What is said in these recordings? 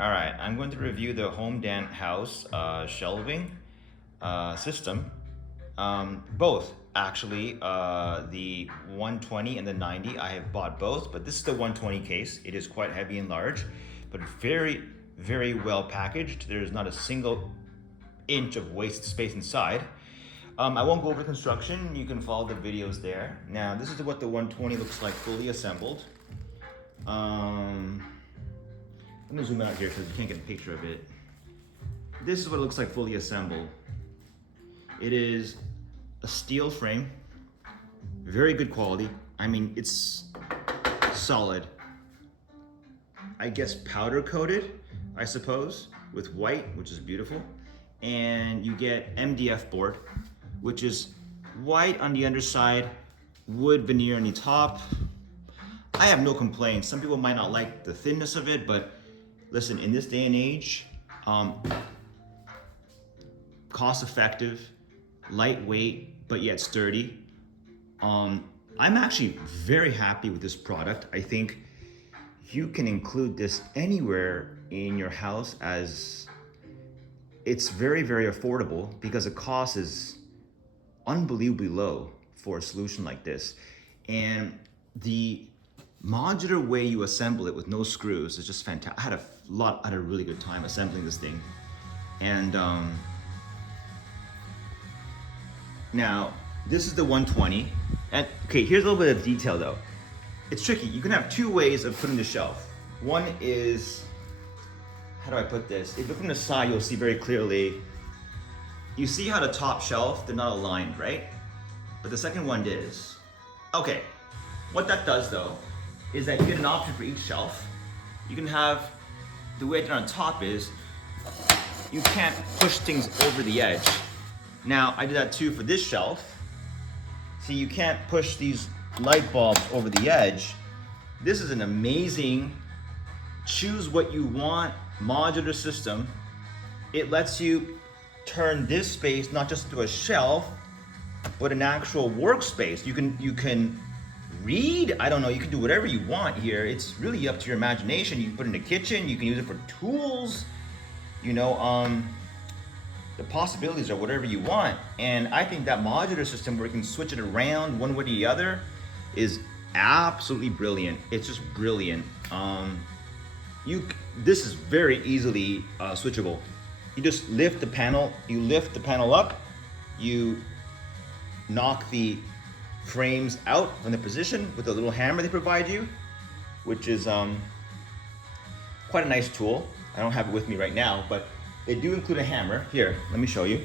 All right, I'm going to review the HomeDant house shelving system. Both actually, the 120 and the 90. I have bought both, but this is the 120 case. It is quite heavy and large, but very, very well packaged. There's not a single inch of wasted space inside. I won't go over construction. You can follow the videos there. Now, this is what the 120 looks like fully assembled. I'm gonna zoom out here because you can't get a picture of it. This is what it looks like fully assembled. It is a steel frame, very good quality. I mean, it's solid. I guess powder coated, I suppose, with white, which is beautiful. And you get MDF board, which is white on the underside, wood veneer on the top. I have no complaints. Some people might not like the thinness of it, but listen, in this day and age, cost effective, lightweight, but yet sturdy. I'm actually very happy with this product. I think you can include this anywhere in your house, as it's very, very affordable because the cost is unbelievably low for a solution like this. And the modular way you assemble it with no screws is just fantastic. I had a really good time assembling this thing. And now this is the 120. And okay, here's a little bit of detail though. It's tricky. You can have two ways of putting the shelf. One is, how do I put this? If you look from the side, you'll see very clearly. You see how the top shelf, they're not aligned, right? But the second one is. Okay, what that does though, is that you get an option for each shelf. You can have, the way they're on top is, you can't push things over the edge. Now, I did that too for this shelf. See, you can't push these light bulbs over the edge. This is an amazing, choose what you want modular system. It lets you turn this space not just into a shelf, but an actual workspace. You can read, I don't know, you can do whatever you want here. It's really up to your imagination. You can put it in the kitchen, you can use it for tools, you know, the possibilities are whatever you want. And I think that modular system where you can switch it around one way or the other is absolutely brilliant. It's just brilliant. This is very easily switchable. You just lift the panel, up, you knock the frames out from the position with a little hammer they provide you, which is quite a nice tool. I don't have it with me right now, but they do include a hammer. Here, let me show you.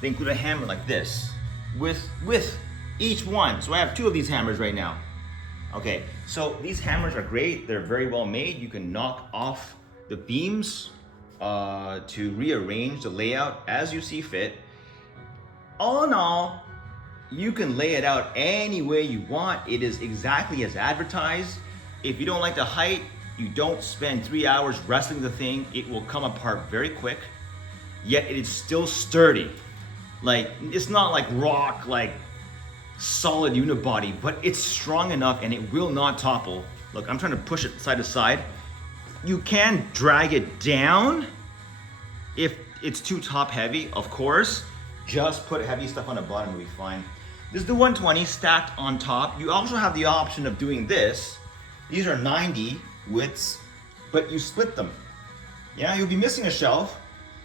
They include a hammer like this with each one. So I have two of these hammers right now. Okay, so these hammers are great. They're very well made. You can knock off the beams to rearrange the layout as you see fit. All in all, you can lay it out any way you want. It is exactly as advertised. If you don't like the height, you don't spend 3 hours wrestling the thing. It will come apart very quick, yet it is still sturdy. Like, it's not like rock, like solid unibody, but it's strong enough and it will not topple. Look, I'm trying to push it side to side. You can drag it down if it's too top heavy, of course. Just put heavy stuff on the bottom, it'll be fine. This is the 120 stacked on top. You also have the option of doing this. These are 90 widths, but you split them. Yeah, you'll be missing a shelf.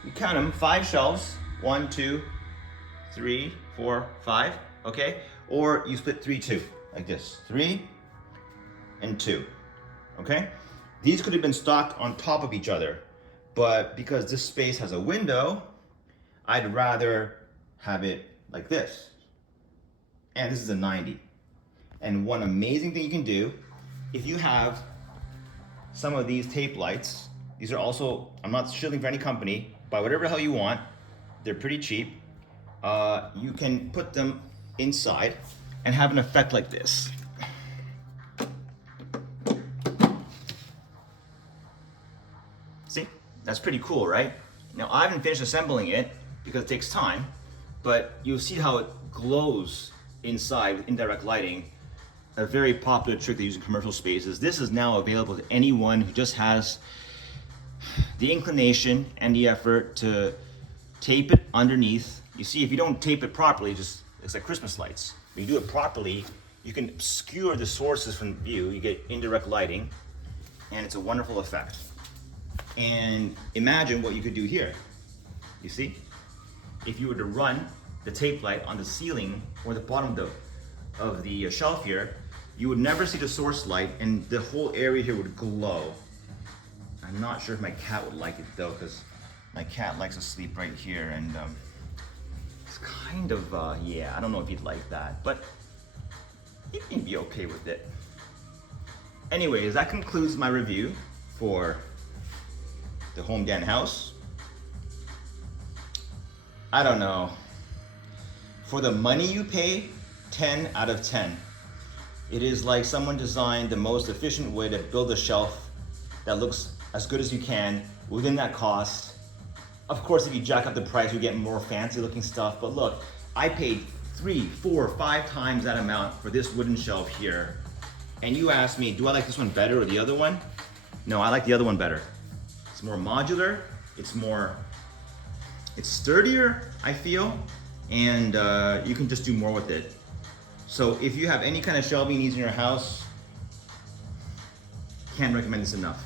You count them, 5 shelves. 1, 2, 3, 4, 5, okay? Or you split 3, 2, like this. 3 and 2, okay? These could have been stocked on top of each other, but because this space has a window, I'd rather have it like this. And this is a 90. And one amazing thing you can do, if you have some of these tape lights, these are also, I'm not shilling for any company, buy whatever the hell you want. They're pretty cheap. You can put them inside and have an effect like this. See, that's pretty cool, right? Now I haven't finished assembling it because it takes time, but you'll see how it glows inside with indirect lighting. A very popular trick they use in commercial spaces. This is now available to anyone who just has the inclination and the effort to tape it underneath. You see, if you don't tape it properly, it's like Christmas lights. When you do it properly, you can obscure the sources from view. You get indirect lighting, and it's a wonderful effect. And imagine what you could do here. You see? If you were to run the tape light on the ceiling or the bottom of the shelf here, you would never see the source light, and the whole area here would glow. I'm not sure if my cat would like it though, because my cat likes to sleep right here, and it's kind of, yeah, I don't know if he'd like that, but he can be okay with it. Anyways, that concludes my review for the HomeDant house. I don't know. For the money you pay, 10 out of 10. It is like someone designed the most efficient way to build a shelf that looks as good as you can within that cost. Of course, if you jack up the price, you get more fancy looking stuff. But look, I paid 3, 4, 5 times that amount for this wooden shelf here. And you asked me, do I like this one better or the other one? No, I like the other one better. It's more modular, it's sturdier, I feel, and you can just do more with it. So if you have any kind of shelving needs in your house, can't recommend this enough.